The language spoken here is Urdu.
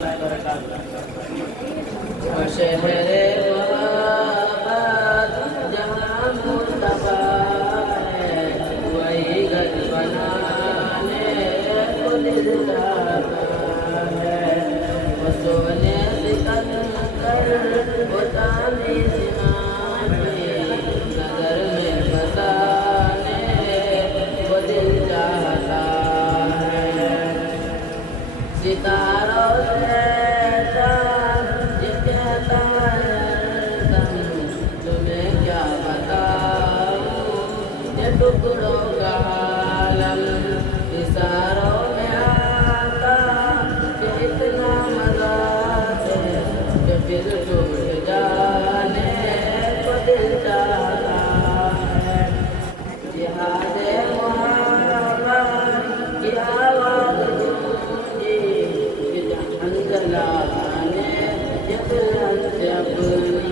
شہر محبت جہاں مصطفیٰ ہے وہی گھر بنانے کو دل چاہتا ہے وہ سونے سکندر وہ چاندی سنانی نظر میں بسانے وہ دل چاہتا ہے ستاروں سے ٹکڑوں کا عالم اشاروں میں آتا کہ اتنا مزہ ہے کہ پھر ٹوٹ جانے کو دل چاہتا ہے جہاد محمد کی آواز گونجی کہ جہاں جلانے یہ دلہن سے اپنی